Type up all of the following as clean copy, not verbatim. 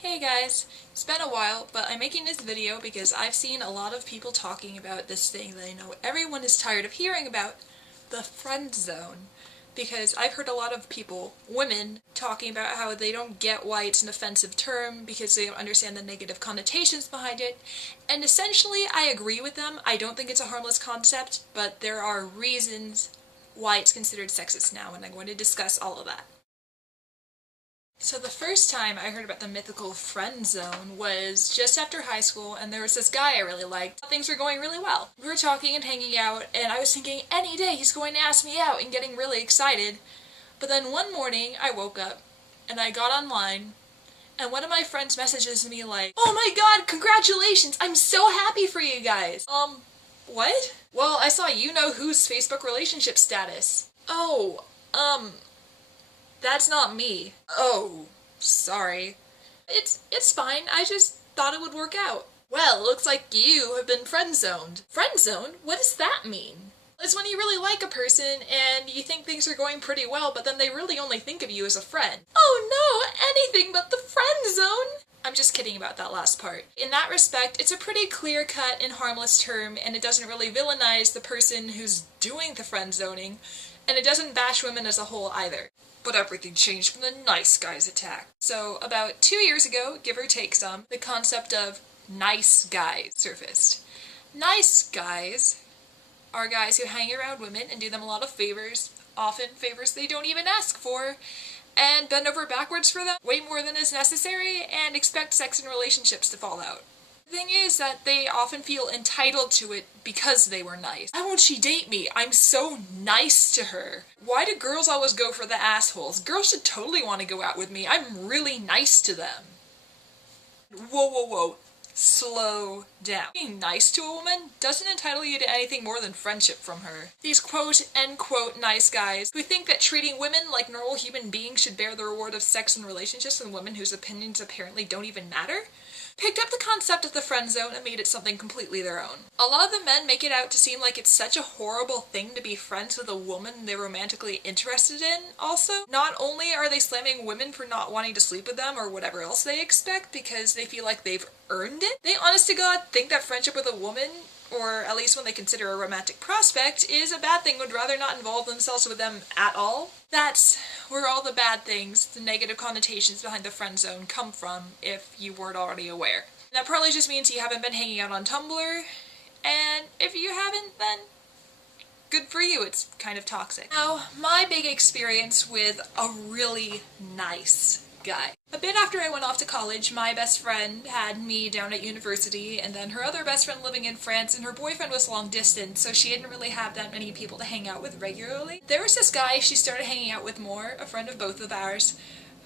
Hey guys, it's been a while, but I'm making this video because I've seen a lot of people talking about this thing that I know everyone is tired of hearing about, the friend zone. Because I've heard a lot of people, women, talking about how they don't get why it's an offensive term because they don't understand the negative connotations behind it. And essentially, I agree with them. I don't think it's a harmless concept, but there are reasons why it's considered sexist now, and I'm going to discuss all of that. So the first time I heard about the mythical friend zone was just after high school, and there was this guy I really liked. Things were going really well. We were talking and hanging out, and I was thinking any day he's going to ask me out and getting really excited. But then one morning I woke up and I got online, and one of my friends messages me like, "Oh my god, congratulations! I'm so happy for you guys!" What? Well, I saw you-know-who's Facebook relationship status. Oh, that's not me. Oh, sorry. It's fine, I just thought it would work out. Well, looks like you have been friend-zoned. Friend-zoned? What does that mean? It's when you really like a person and you think things are going pretty well, but then they really only think of you as a friend. Oh no, anything but the friend zone! I'm just kidding about that last part. In that respect, it's a pretty clear-cut and harmless term, and it doesn't really villainize the person who's doing the friend zoning, and it doesn't bash women as a whole either. But everything changed from the nice guys attack. So about 2 years ago, give or take some, the concept of nice guys surfaced. Nice guys are guys who hang around women and do them a lot of favors, often favors they don't even ask for, and bend over backwards for them way more than is necessary and expect sex and relationships to fall out. The thing is that they often feel entitled to it because they were nice. Why won't she date me? I'm so nice to her. Why do girls always go for the assholes? Girls should totally want to go out with me. I'm really nice to them. Whoa, whoa, whoa. Slow down. Being nice to a woman doesn't entitle you to anything more than friendship from her. These quote-unquote nice guys who think that treating women like normal human beings should bear the reward of sex and relationships with women whose opinions apparently don't even matter picked up the concept of the friend zone and made it something completely their own. A lot of the men make it out to seem like it's such a horrible thing to be friends with a woman they're romantically interested in, also. Not only are they slamming women for not wanting to sleep with them or whatever else they expect because they feel like they've earned it, they honest to God think that friendship with a woman, or at least when they consider a romantic prospect, is a bad thing, would rather not involve themselves with them at all. That's where all the bad things, the negative connotations behind the friend zone come from, if you weren't already aware. And that probably just means you haven't been hanging out on Tumblr, and if you haven't, then good for you, it's kind of toxic. Now, my big experience with a really nice guy. A bit after I went off to college, my best friend had me down at university, and then her other best friend living in France, and her boyfriend was long distance, so she didn't really have that many people to hang out with regularly. There was this guy she started hanging out with more, a friend of both of ours,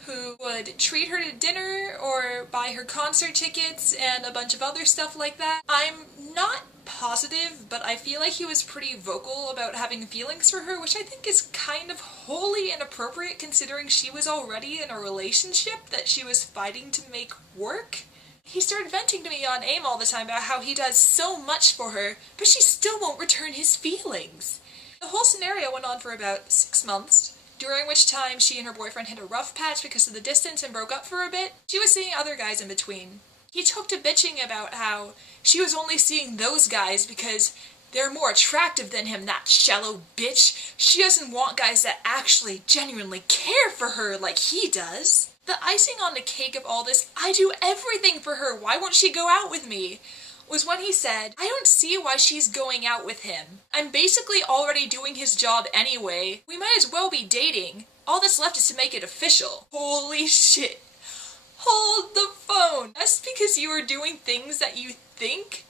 who would treat her to dinner or buy her concert tickets and a bunch of other stuff like that. I'm not positive, but I feel like he was pretty vocal about having feelings for her, which I think is kind of wholly inappropriate considering she was already in a relationship that she was fighting to make work. He started venting to me on AIM all the time about how he does so much for her, but she still won't return his feelings. The whole scenario went on for about 6 months, during which time she and her boyfriend hit a rough patch because of the distance and broke up for a bit. She was seeing other guys in between. He took to bitching about how she was only seeing those guys because they're more attractive than him, that shallow bitch. She doesn't want guys that actually genuinely care for her like he does. The icing on the cake of all this, I do everything for her, why won't she go out with me, was when he said, I don't see why she's going out with him. I'm basically already doing his job anyway. We might as well be dating. All that's left is to make it official. Holy shit. Hold the phone! Just because you are doing things that you think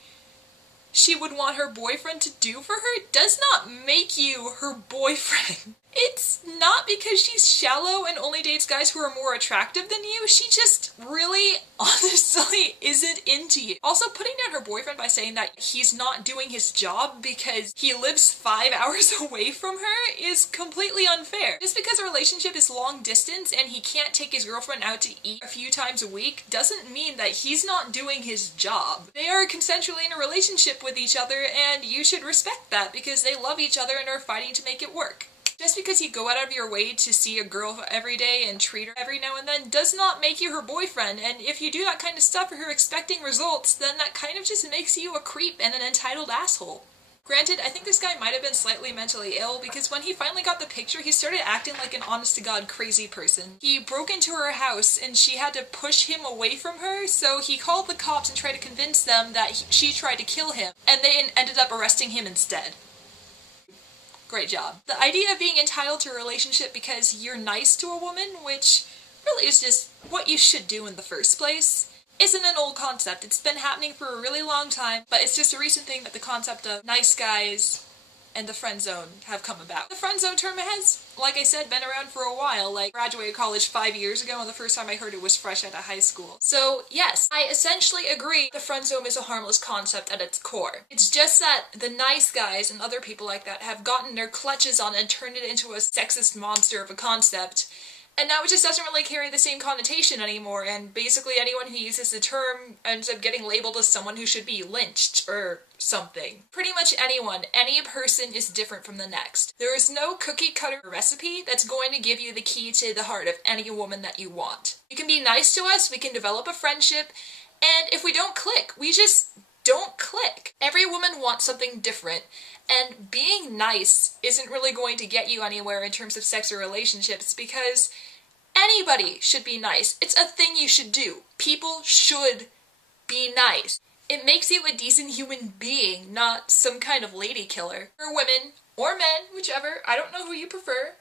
she would want her boyfriend to do for her does not make you her boyfriend. It's not because she's shallow and only dates guys who are more attractive than you, she just really, honestly, isn't into you. Also, putting down her boyfriend by saying that he's not doing his job because he lives 5 hours away from her is completely unfair. Just because a relationship is long distance and he can't take his girlfriend out to eat a few times a week doesn't mean that he's not doing his job. They are consensually in a relationship with each other and you should respect that because they love each other and are fighting to make it work. Just because you go out of your way to see a girl every day and treat her every now and then does not make you her boyfriend, and if you do that kind of stuff for her expecting results, then that kind of just makes you a creep and an entitled asshole. Granted, I think this guy might have been slightly mentally ill, because when he finally got the picture, he started acting like an honest-to-God crazy person. He broke into her house, and she had to push him away from her, so he called the cops and tried to convince them that she tried to kill him, and they ended up arresting him instead. Great job. The idea of being entitled to a relationship because you're nice to a woman, which really is just what you should do in the first place, isn't an old concept. It's been happening for a really long time, but it's just a recent thing that the concept of nice guys and the friend zone have come about. The friend zone term has, like I said, been around for a while. Like, graduated college 5 years ago, and the first time I heard it was fresh out of high school. So yes, I essentially agree the friend zone is a harmless concept at its core. It's just that the nice guys and other people like that have gotten their clutches on and turned it into a sexist monster of a concept, and now it just doesn't really carry the same connotation anymore, and basically anyone who uses the term ends up getting labeled as someone who should be lynched or something. Pretty much anyone, any person is different from the next. There is no cookie-cutter recipe that's going to give you the key to the heart of any woman that you want. You can be nice to us, we can develop a friendship, and if we don't click, we just don't click. Every woman wants something different, and being nice isn't really going to get you anywhere in terms of sex or relationships, because anybody should be nice. It's a thing you should do. People should be nice. It makes you a decent human being, not some kind of lady killer. For women, or men, whichever, I don't know who you prefer,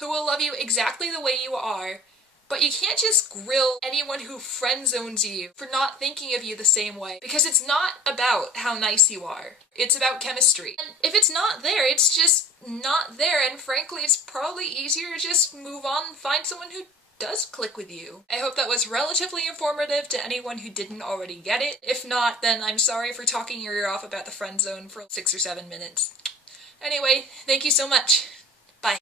who will love you exactly the way you are, but you can't just grill anyone who friend zones you for not thinking of you the same way, because it's not about how nice you are. It's about chemistry. And if it's not there, it's just not there, and frankly, it's probably easier to just move on and find someone who does click with you. I hope that was relatively informative to anyone who didn't already get it. If not, then I'm sorry for talking your ear off about the friend zone for 6 or 7 minutes. Anyway, thank you so much. Bye.